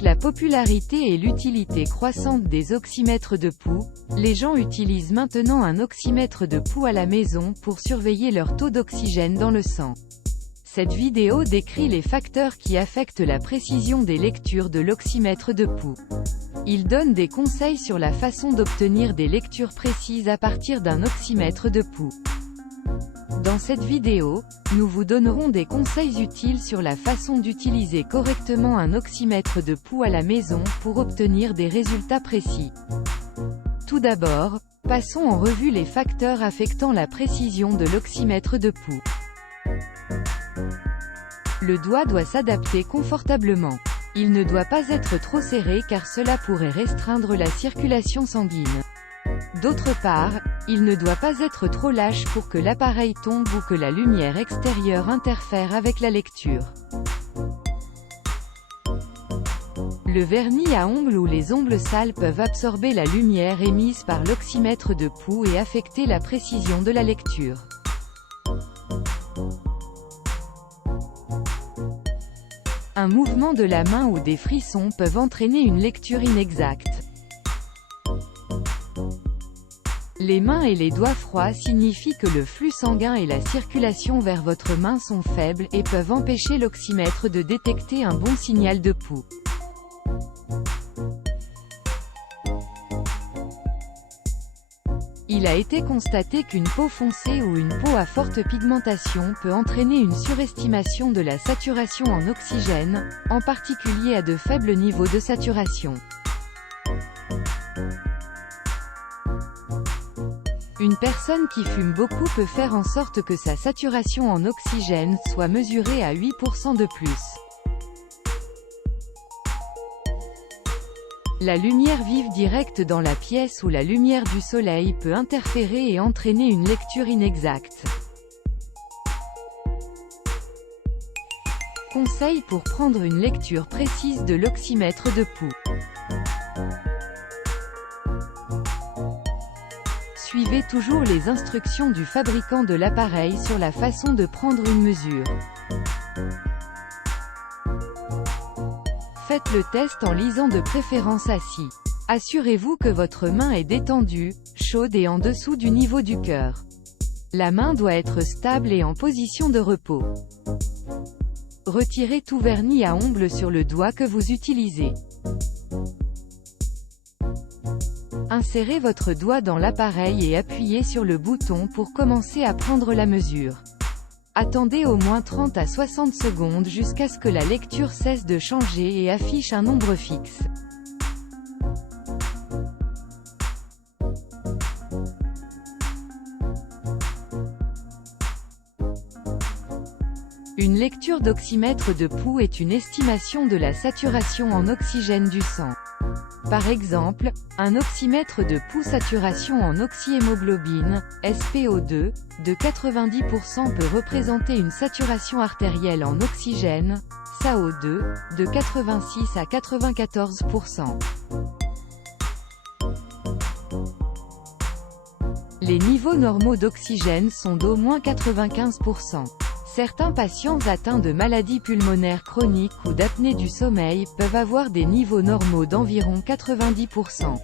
Avec la popularité et l'utilité croissante des oxymètres de pouls, les gens utilisent maintenant un oxymètre de pouls à la maison pour surveiller leur taux d'oxygène dans le sang. Cette vidéo décrit les facteurs qui affectent la précision des lectures de l'oxymètre de pouls. Il donne des conseils sur la façon d'obtenir des lectures précises à partir d'un oxymètre de pouls. Dans cette vidéo, nous vous donnerons des conseils utiles sur la façon d'utiliser correctement un oxymètre de pouls à la maison pour obtenir des résultats précis. Tout d'abord, passons en revue les facteurs affectant la précision de l'oxymètre de pouls. Le doigt doit s'adapter confortablement. Il ne doit pas être trop serré car cela pourrait restreindre la circulation sanguine. D'autre part, il ne doit pas être trop lâche pour que l'appareil tombe ou que la lumière extérieure interfère avec la lecture. Le vernis à ongles ou les ongles sales peuvent absorber la lumière émise par l'oxymètre de pouls et affecter la précision de la lecture. Un mouvement de la main ou des frissons peuvent entraîner une lecture inexacte. Les mains et les doigts froids signifient que le flux sanguin et la circulation vers votre main sont faibles et peuvent empêcher l'oxymètre de détecter un bon signal de pouls. Il a été constaté qu'une peau foncée ou une peau à forte pigmentation peut entraîner une surestimation de la saturation en oxygène, en particulier à de faibles niveaux de saturation. Une personne qui fume beaucoup peut faire en sorte que sa saturation en oxygène soit mesurée à 8% de plus. La lumière vive directe dans la pièce ou la lumière du soleil peut interférer et entraîner une lecture inexacte. Conseils pour prendre une lecture précise de l'oxymètre de pouls. Suivez toujours les instructions du fabricant de l'appareil sur la façon de prendre une mesure. Faites le test en lisant de préférence assis. Assurez-vous que votre main est détendue, chaude et en dessous du niveau du cœur. La main doit être stable et en position de repos. Retirez tout vernis à ongles sur le doigt que vous utilisez. Insérez votre doigt dans l'appareil et appuyez sur le bouton pour commencer à prendre la mesure. Attendez au moins 30 à 60 secondes jusqu'à ce que la lecture cesse de changer et affiche un nombre fixe. Une lecture d'oxymètre de pouls est une estimation de la saturation en oxygène du sang. Par exemple, un oxymètre de pouls saturation en oxyhémoglobine, SpO2, de 90% peut représenter une saturation artérielle en oxygène, SaO2, de 86 à 94%. Les niveaux normaux d'oxygène sont d'au moins 95%. Certains patients atteints de maladies pulmonaires chroniques ou d'apnée du sommeil peuvent avoir des niveaux normaux d'environ 90%.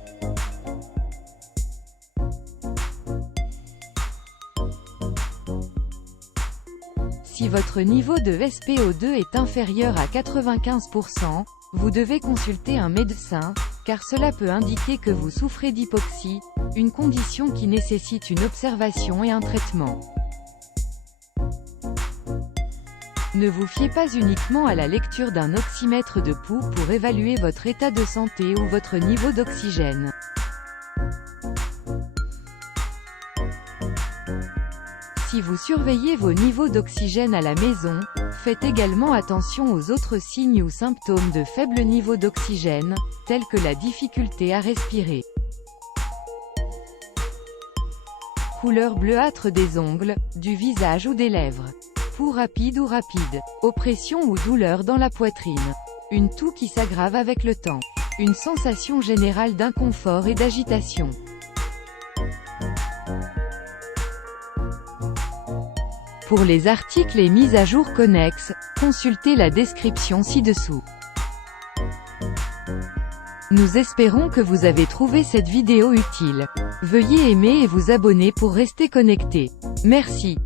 Si votre niveau de SpO2 est inférieur à 95%, vous devez consulter un médecin, car cela peut indiquer que vous souffrez d'hypoxie, une condition qui nécessite une observation et un traitement. Ne vous fiez pas uniquement à la lecture d'un oxymètre de pouls pour évaluer votre état de santé ou votre niveau d'oxygène. Si vous surveillez vos niveaux d'oxygène à la maison, faites également attention aux autres signes ou symptômes de faible niveau d'oxygène, tels que la difficulté à respirer. Couleur bleuâtre des ongles, du visage ou des lèvres. Pouls rapide ou rapide. Oppression ou douleur dans la poitrine. Une toux qui s'aggrave avec le temps. Une sensation générale d'inconfort et d'agitation. Pour les articles et mises à jour connexes, consultez la description ci-dessous. Nous espérons que vous avez trouvé cette vidéo utile. Veuillez aimer et vous abonner pour rester connecté. Merci.